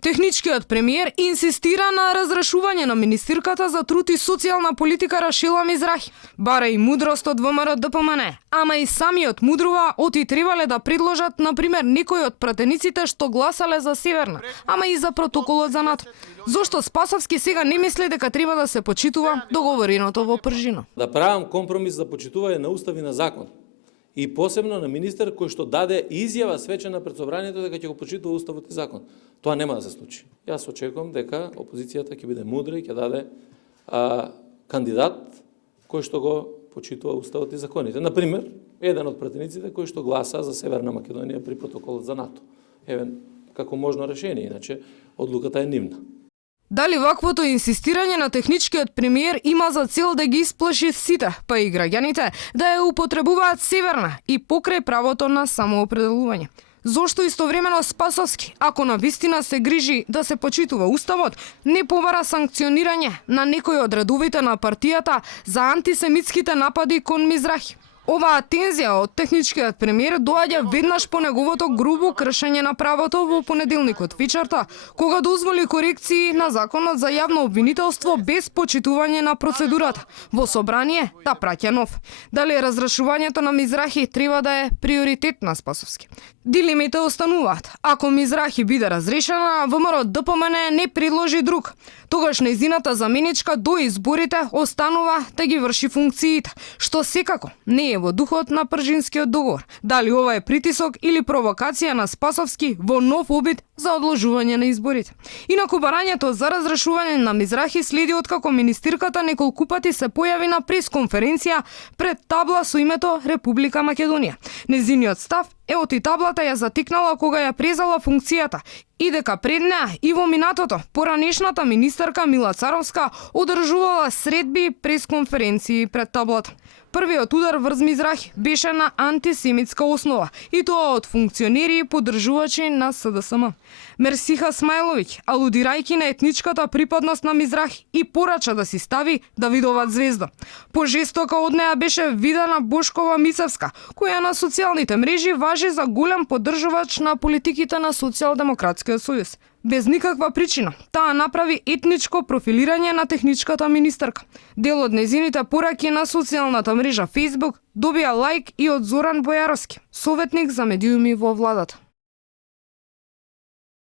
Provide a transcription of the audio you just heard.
Техничкиот премиер инсистира на разрешување на министерката за труд и социјална политика Рашила Мизрахи. Бара и мудрост од ВМРО ДПМН, ама и самиот мудрува оти требале да предложат, например, некои од пратениците што гласале за Северна, ама и за протоколот за НАТО. Зошто Спасовски сега не мисли дека треба да се почитува договореното во Пржина? Да правам компромис за почитување на устав и на закон. И посебно на министер кој што даде изјава свечена пред собранието дека ќе го почитува уставот и закон. Тоа нема да се случи. Јас очекувам дека опозицијата ќе биде мудра и ќе даде кандидат кој што го почитува уставот и законите. Например, еден од пратениците кој што гласа за Северна Македонија при протоколот за НАТО. Еве како можно решение, иначе одлуката е нивна. Дали ваквото инсистирање на техничкиот премиер има за цел да ги исплаши сите, па и граѓаните, да ја употребуваат Северна и покрај правото на самоопределување? Зошто истовремено Спасовски, ако на вистина се грижи да се почитува уставот, не побара санкционирање на некои од редовите на партијата за антисемитските напади кон Мизрахи? Оваа тензија од техничкиот премиер доаѓа веднаш по неговото грубо кршење на правото во понеделникот вечерта, кога дозволи корекции на законот за јавно обвинителство без почитување на процедурата. Во собрание та праќа нов. Дали разрешувањето на Мизрахи треба да е приоритет на Спасовски? Дилемите остануваат. Ако Мизрахи биде разрешена, ВМРО ДПМН не предложи друг. Тогаш нејзината заменичка до изборите останува да ги врши функциите, што секако не е во духот на Пржинскиот договор. Дали ова е притисок или провокација на Спасовски во нов обид за одложување на изборите? Инаку барањето за разрешување на Мизрахи следи откако министерката неколку пати се појави на пресконференција пред табла со името Република Македонија. Незиниот став е оти таблата ја затикнала кога ја презала функцијата и дека пред неа и во минатото поранешната министерка Мила Царовска одржувала средби пресконференции пред таблата. Првиот удар врз Мизрахи беше на антисемитска основа и тоа од функционери и поддржувачи на СДСМ. Мерсиха Смајловиќ, алудирајќи на етничката припадност на Мизрахи, и порача да си стави Давидова звезда. Пожестока од неа беше видена Бошкова Мицевска, која на социјалните мрежи важи за голем поддржувач на политиките на Социјалдемократскиот сојуз. Без никаква причина, таа направи етничко профилирање на техничката министерка. Дел од незините пораки на социјалната мрежа Facebook добија лајк и од Зоран Бојаровски, советник за медиуми во владата.